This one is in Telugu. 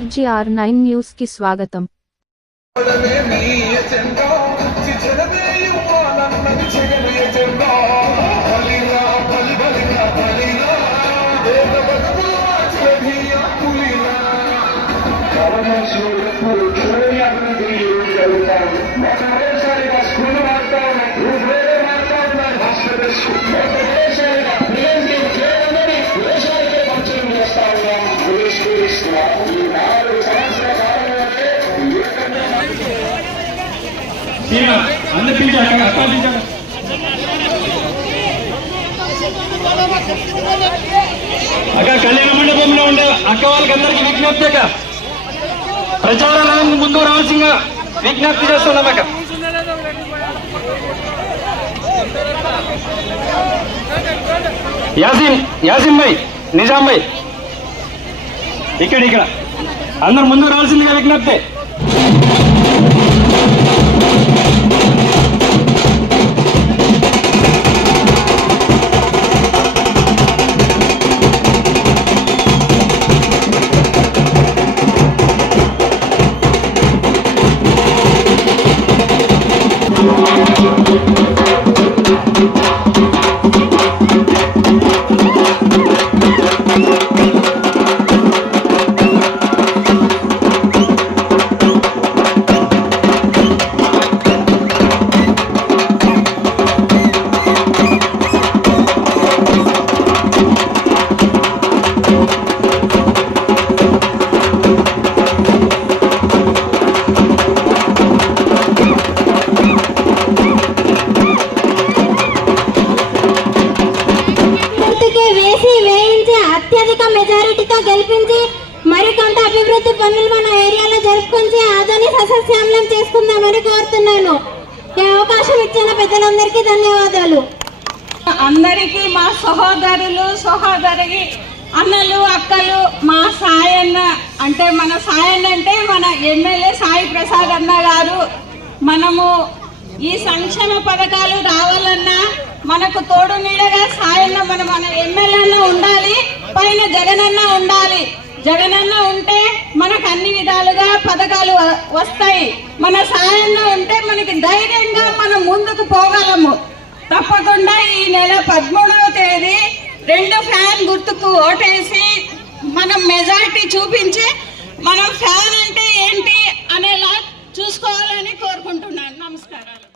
RGR9 న్యూస్ కి స్వాగతం. అక్క కళ్యాణ మండపంలో ఉండే అక్క వాళ్ళకందరికీ విజ్ఞప్తి అక్క ప్రచారాలను ముందు రావాల్సిందిగా విజ్ఞప్తి చేస్తున్నాం అక్క. యాసిన్ భాయ్, నిజాం భాయ్ ఇక్కడ అందరు ముందు రావాల్సిందిగా విజ్ఞప్తి. అత్యధిక మెజారిటీతో గెలిపించి మరికొంత అభివృద్ధి పనులు మన ఏరియాలో జరుపుకొని ఆదాన్ని సస్యశ్యామలం చేసుకుందామని కోరుతున్నాను. ఈ అవకాశం ఇచ్చిన పెద్దలందరికీ ధన్యవాదాలు. అందరికీ మా సహోదరి అన్నలు అక్కలు, మా సాయన్న అంటే మన ఎమ్మెల్యే సాయి ప్రసాద్ అన్న గారు, మనము ఈ సంక్షేమ పథకాలు రావాలన్నా మనకు తోడు నీడగా సాయన్న మన ఎమ్మెల్యేలో ఉండాలి, పైన జగనన్న ఉండాలి. జగనన్న ఉంటే మనకు అన్ని విధాలుగా పథకాలు వస్తాయి. మన సాయన్న ఉంటే మనకి ధైర్యంగా మనం ముందుకు పోగలము. తప్పకుండా ఈ నెల 13వ తేదీ 2 ఫ్యాన్ గుర్తుకు ఓటేసి మనం మెజారిటీ చూపించి మనం ఫ్యాన్ అంటే ఏంటి అనేలా చూసుకోవాలని కోరుకుంటున్నాను. నమస్కారాలు.